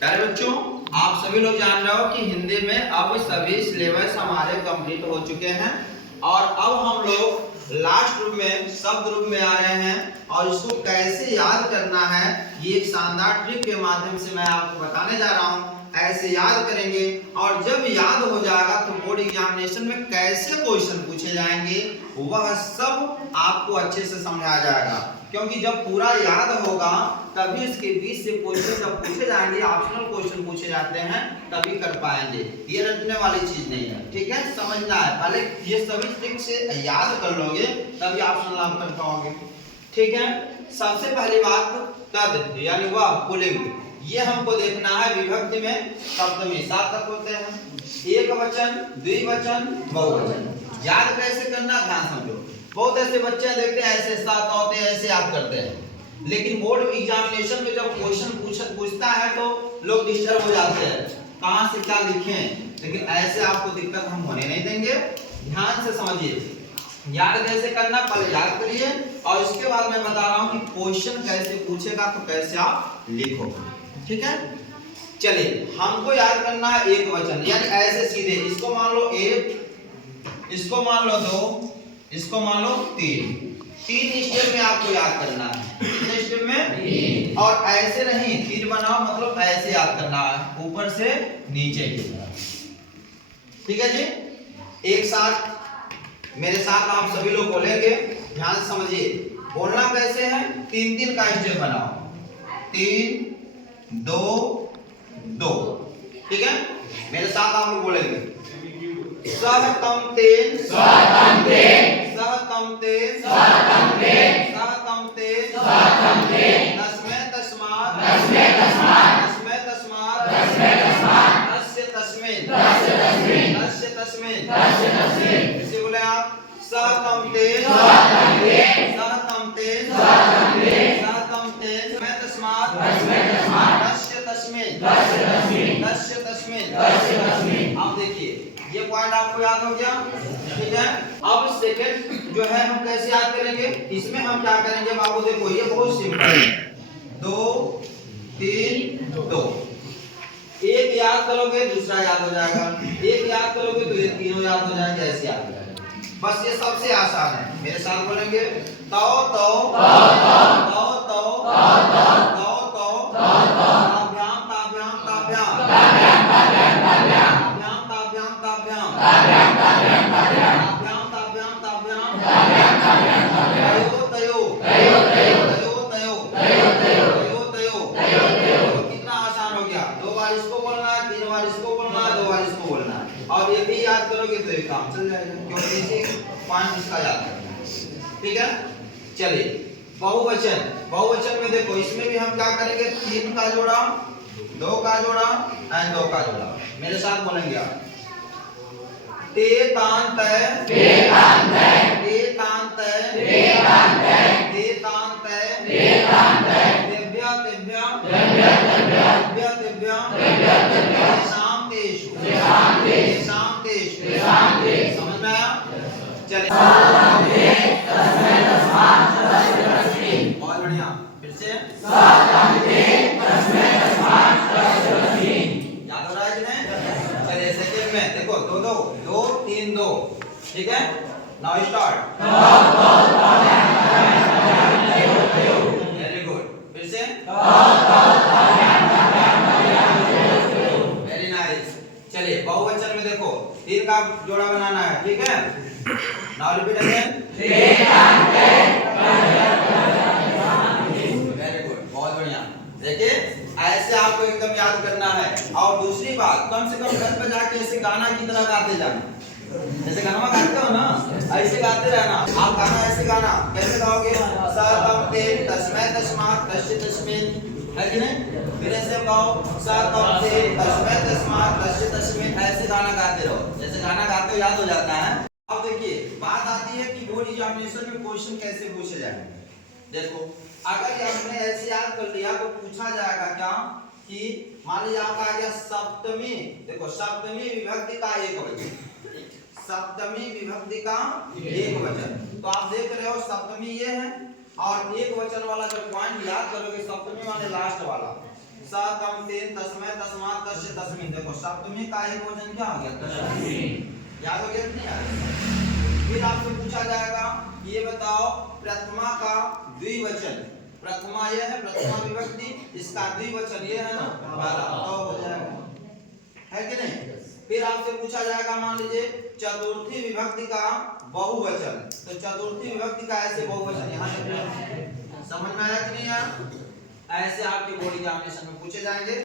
प्यारे बच्चों, आप सभी लोग जान रहे हो कि हिंदी में अब सभी सिलेबस हमारे कंप्लीट हो चुके हैं और अब हम लोग लास्ट ग्रुप में शब्द ग्रुप में आ रहे हैं और इसको कैसे याद करना है ये एक शानदार ट्रिक के माध्यम से मैं आपको बताने जा रहा हूँ। ऐसे याद करेंगे और जब याद हो जाएगा तो बोर्ड एग्जामिनेशन में कैसे क्वेश्चन पूछे जाएंगे वह सब आपको अच्छे से समझा जाएगा, क्योंकि जब पूरा याद होगा तभी इसके बीच से क्वेश्चन जब पूछे जाएंगे, ऑप्शनल क्वेश्चन पूछे जाते हैं तभी कर पाएंगे। ये रटने वाली चीज नहीं है, ठीक है, समझना है। पहले ये सभी ट्रिक से याद कर लोगे तभी ऑप्शनल आप कर पाओगे, ठीक है। सबसे पहली बात तद यानी वह पुल्लिंग, ये हमको देखना है विभक्ति में सप्तमी 7 तक होते हैं, एक वचन, द्विवचन, बहुवचन। याद कैसे करना ध्यान समझो। बहुत ऐसे बच्चे देखते हैं ऐसे साथ होते हैं ऐसे याद करते हैं, लेकिन बोर्ड एग्जामिनेशन में जब क्वेश्चन पूछता है तो लोग डिस्टर्ब हो जाते हैं कहां से क्या लिखें, लेकिन ऐसे आपको दिक्कत हम होने नहीं देंगे। ध्यान से समझिए, याद कैसे करना पहले याद करिए और इसके बाद मैं बता रहा हूं कि क्वेश्चन कैसे पूछेगा तो कैसे आप लिखोगे, ठीक है। चलिए, हमको याद करना है एक वचन, यानी ऐसे सीधे इसको मान लो 1, इसको मान लो 2, इसको मान लो 3 स्टेप में आपको याद करना है। कितने स्टेप में? और ऐसे नहीं, तीर बनाओ मतलब ऐसे याद करना है, ऊपर से नीचे की तरफ, ठीक है जी। एक साथ मेरे साथ आप सभी लोग बोलेंगे, ध्यान से समझिए। बोलना कैसे है? 3-3 का स्टेप बनाओ, 3 2 2, ठीक है। मेरे साथ आप लोग बोलेंगे, सहतम तेन सहतम तेन सहतम तेन सहतम तेन सहतम तेन सहतम तेन तस्मै तस्मात् तस्मै तस्मात् तस्मै तस्मात् तस्मै तस्मात् तस्य तस्मिन् तस्य तस्मिन् तस्य तस्मिन् तस्य तस्मिन्। इसे बोले आप, सहतम तेन सहतम तेन सहतम तेन सहतम तेन सहतम तेन तस्मै तस्मात् तस्मै तस्मात् तस्य तस्मिन् तस्य तस्मिन् तस्य तस्मिन् तस्य तस्मिन्। अब देखिए ये पॉइंट आपको याद हो गया, ठीक है। अब सेकंड जो है हम कैसे याद करेंगे, इसमें हम क्या करेंगे बाबू, देखो ये बहुत सिंपल है। 2 3 2, एक याद करोगे दूसरा याद हो जाएगा, एक याद करोगे तो ये तीनों याद हो जाएंगे, ऐसे याद हो जाएगा। बस ये सबसे आसान है। मेरे साथ बोलेंगे, तो तो तो तो तो तो ताभ्याम ताभ्याम ताभ्याम ताभ्याम ताभ्याम ताभ्याम ताभ्याम ताभ्याम ताभ्याम ताभ्याम ताभ्याम ताभ्याम ताभ्याम तयो तयो तयो तयो तयो तयो तयो तयो। कितना आसान हो गया। 2 बार इसको बोलना है, 3 बार इसको बोलना है, 2 बार इसको बोलना है, और ये भी याद करोगे तो ये काम चल जाएगा, क्योंकि इसी पॉइंट इसका याद करना है, ठीक है। चलिए, बहुवचन, बहुवचन में देखो इसमें भी हम क्या करेंगे, 3 का जोड़ा, 2 का जोड़ा एंड 2 का जोड़ा। मेरे साथ बोलेंगे आप, ते तान तय ते तान तय ते तान तय ते तान तय ते तान तय ते तान तय तेभ्य तेभ्य तेभ्य तेभ्य तेभ्य तेभ्य तेभ्य शाम तेषु शाम तेषु शाम तेषु शाम तेषु। समझ में आया? चलिए, तस्मै तस्मात् तस्य तस्मिन्। बहुत बढ़िया, फिर से सहतम तेन तस्मै तस्मात् तस्य तस्मिन्। याद हो रहा है कि नहीं? चलिए सेकंड में देखो, 2 2 2 3 2, ठीक है। Now start. वेरी गुड, फिर से वेरी नाइस। चलिए, बहुवचन में देखो 3 का जोड़ा बनाना है, ठीक है। Now repeat again. Very good, बहुत बढ़िया। देखिए ऐसे आपको एकदम याद करना है। और दूसरी बात, कम से कम घर पे जाके ऐसे गाना की तरह गाते जाना, जैसे गाना गाते हो ना ऐसे गाते रहना। आप गाना ऐसे गाना कैसे गाओगे, सहतम तेन तस्मै तस्मात् तस्य तस्मिन्, है कि नहीं? फिर ऐसे गाओ, सहतम तेन तस्मै तस्मात् तस्य तस्मिन्, ऐसे गाना गाते रहो। जैसे गाना गाते हो याद हो जाता है। अब देखिए बात आती है कि बोर्ड एग्जामिनेशन में क्वेश्चन कैसे पूछे जाएंगे। देखो, अगर आपने ऐसे याद कर लिया तो पूछा जाएगा क्या कि मान लीजिए आपका आ गया सप्तमी, देखो सप्तमी विभक्ति का एक वचन, सप्तमी विभक्ति का एक वचन। तो आप देख रहे हो सप्तमी ये है और एक वचन वाला जब पॉइंट याद करोगे, सप्तमी माने लास्ट वाला, स कम तेन तस्मै तस्मात् तस्य तस्मिन्। देखो सप्तमी का एक वचन क्या हो गया? तस्मै। याद हो गया कि नहीं याद? फिर आपसे पूछा जाएगा ये बताओ प्रथमा का द्विवचन। प्रथमा ये है प्रथमा विभक्ति, इसका द्विवचन ये है ना बारह, तो हो जाएगा, है कि नहीं? फिर आपसे पूछा जाएगा मान लीजिए चतुर्थी विभक्ति का बहुवचन, तो चतुर्थी विभक्ति का ऐसे बहुवचन यहाँ समझ में आया कि नहीं आया? ऐसे आपके बोर्ड एग्जामिनेशन में पूछे जाएंगे।